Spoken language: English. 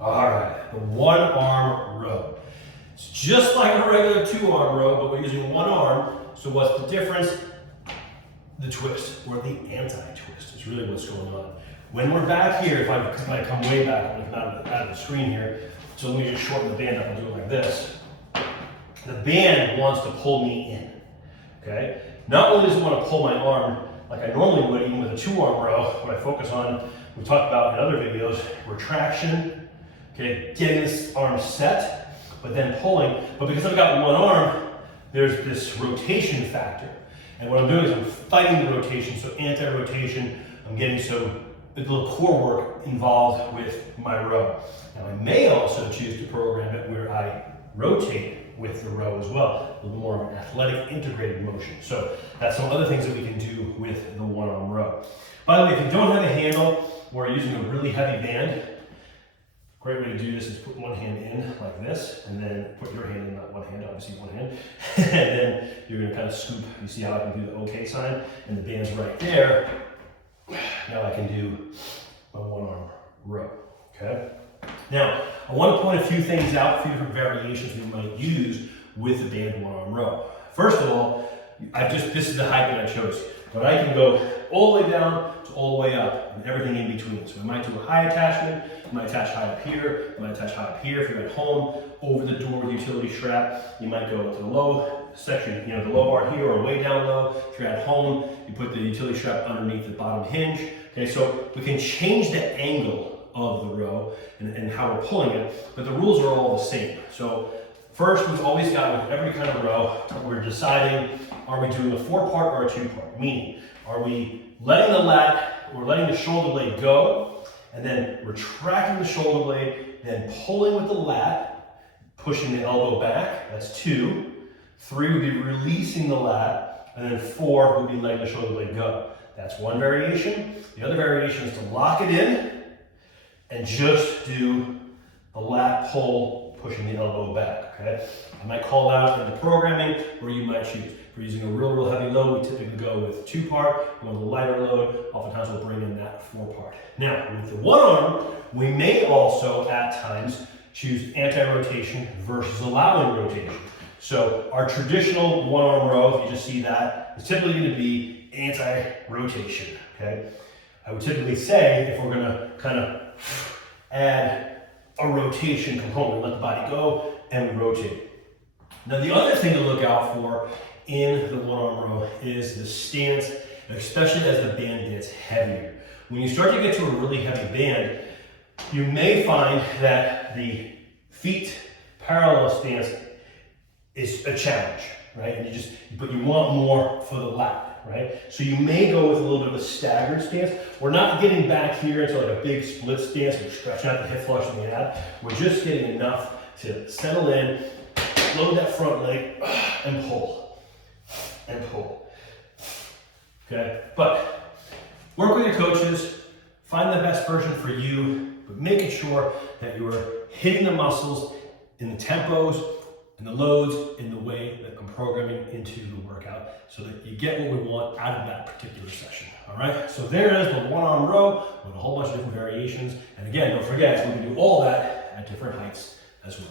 All right, the one arm row. It's just like a regular two arm row, but we're using one arm. So what's the difference? The twist or the anti-twist is really what's going on. When we're back here, if I come way back, I'm out of the screen here, so let me just shorten the band up and do it like this. The band wants to pull me in, okay? Not only does it want to pull my arm like I normally would, even with a two arm row, what I focus on, we talked about in other videos, retraction, okay, getting this arm set, but then pulling. But because I've got one arm, there's this rotation factor. And what I'm doing is I'm fighting the rotation, so anti-rotation, I'm getting some little core work involved with my row. Now I may also choose to program it where I rotate with the row as well, a little more of an athletic integrated motion. So that's some other things that we can do with the one arm row. By the way, if you don't have a handle or are using a really heavy band, great way to do this is put one hand in like this, and then put your hand in, not one hand, obviously one hand, and then you're gonna kind of scoop. You see how I can do the OK sign, and the band's right there. Now I can do my one arm row, okay? Now, I want to point a few things out, a few different variations we might use with the band one arm row. First of all, this is the height that I chose, but I can go all the way down to all the way up and everything in between. So I might do a high attachment, I might attach high up here, I might attach high up here. If you're at home, over the door with the utility strap, you might go to the low section, the low bar here or way down low. If you're at home, you put the utility strap underneath the bottom hinge. Okay, so we can change the angle of the row and how we're pulling it, but the rules are all the same. So first, we've always got with every kind of row, we're deciding, are we doing a 4-part or a 2-part? Meaning, are we letting the shoulder blade go, and then retracting the shoulder blade, then pulling with the lat, pushing the elbow back, that's 2. 3 would be releasing the lat, and then 4 would be letting the shoulder blade go. That's one variation. The other variation is to lock it in and just do the lat pull, pushing the elbow back, okay? I might call out in the programming where you might choose. If we're using a real heavy load, we typically go with 2-part. With a lighter load, oftentimes we'll bring in that 4-part. Now, with the one arm, we may also at times choose anti-rotation versus allowing rotation. So our traditional one arm row, if you just see that, is typically going to be anti-rotation, okay? I would typically say if we're going to kind of add a rotation component, let the body go and we rotate. Now the other thing to look out for in the one arm row is the stance, especially as the band gets heavier. When you start to get to a really heavy band, you may find that the feet parallel stance is a challenge, right? But you want more for the lat, right? So you may go with a little bit of a staggered stance. We're not getting back here into like a big split stance. We're stretching out the hip flush in the ab. We're just getting enough to settle in, load that front leg, and pull, and pull. Okay, but work with your coaches, find the best version for you, but making sure that you are hitting the muscles in the tempos and the loads in the way that I'm programming into the workout so that you get what we want out of that particular session. All right, so there it is, the one arm row with a whole bunch of different variations. And again, don't forget, we can do all that at different heights as well.